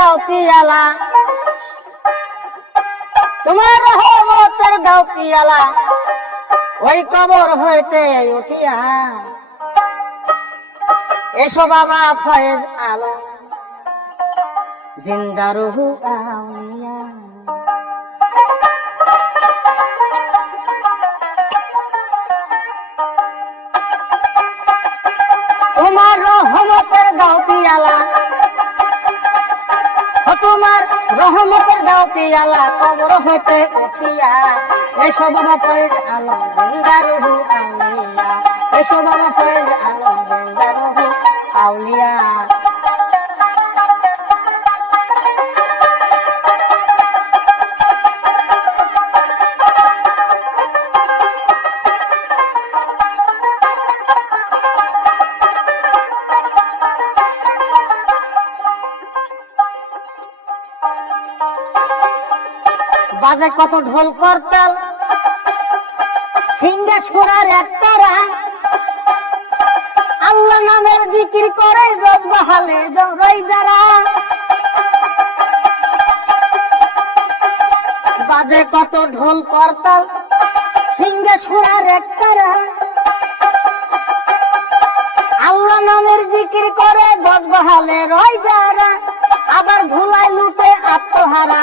দাও পিয়ালা। তোমার রহমতের দাও পিয়ালা। ওই কবর হইতে উঠিয়া এসো বাবা ফয়েজ আলা জিন্দা রুহু আউলিয়া তোমার রহমতের দাও পিয়ালা। তোমার রহমতের দাও পিয়ালা, কবর হতে উঠিয়া। এসো বাবা পয়ে আলম গঙ্গা রহু আমিয়া এসো বাবা ফয়েজ বাজে কত ঢোল করতাল। সিঙ্গে সুরার একতারা আল্লাহ নামের জিকির করে রোজ বহালে রই যারা। বাজে কত ঢোল করতাল সিঙ্গে সুরার একতারা আল্লাহ নামের জিকির করে গজ বহালে রই যারা। আবার ধুলাই লুটে আত্মহারা।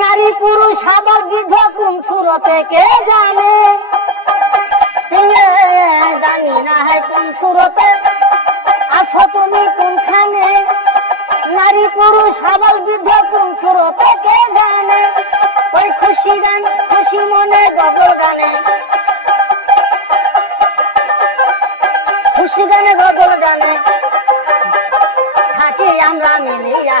নারী পুরুষ আবার বৃদ্ধ কোন সুরতে কে জানে? ইয়ে, জানি না হাই কোন সুরতে তুমি কোনখানে? নারী পুরুষ আবার বৃদ্ধ কোন সুরতে কে জানে? ওই খুশি গান খুশি মনে গগল গানে। খুশি গানে গগল গানে। থাকি আমরা মিলিয়া।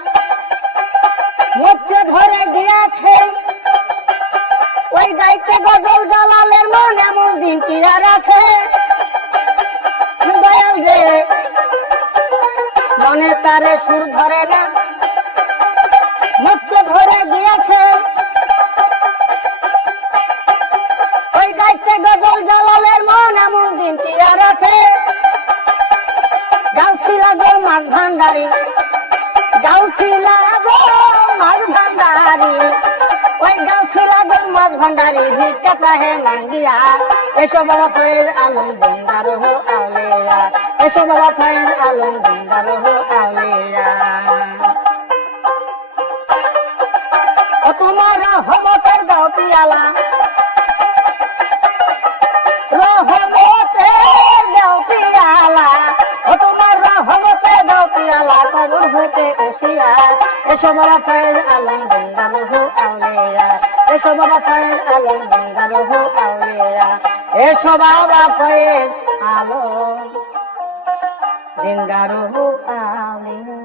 কি আর আছে গজল জালালের মন এমন দিন কি আছে। গাউছিলা গো মাছ ভান্ডারি গাউছিলা গো মাছ ভান্ডারি। ওই গাউছিলা মাছ ভান্ডারি ভিক্ষা চাহে মাঙ্গিয়া। এসো বাবা ফয়েজ আলম জিন্দার হো আউলিয়া। এসো বাবা ফয়েজ আলম জিন্দার হো আউলিয়া। তোমার রহমতের দাও পিয়ালা। রহমতের দাও পিয়ালা। ও তোমার রহমতের দাও পিয়ালা কবর হইতে উঠিয়া। এসো বাবা ফয়েজ আলম জিন্দার হু আউলিয়া। এসো বাবা ফয়েজ আলম জিন্দার হু আউলিয়া এসো বাবা ফয়েজ আলম জিন্দার হু আউলিয়া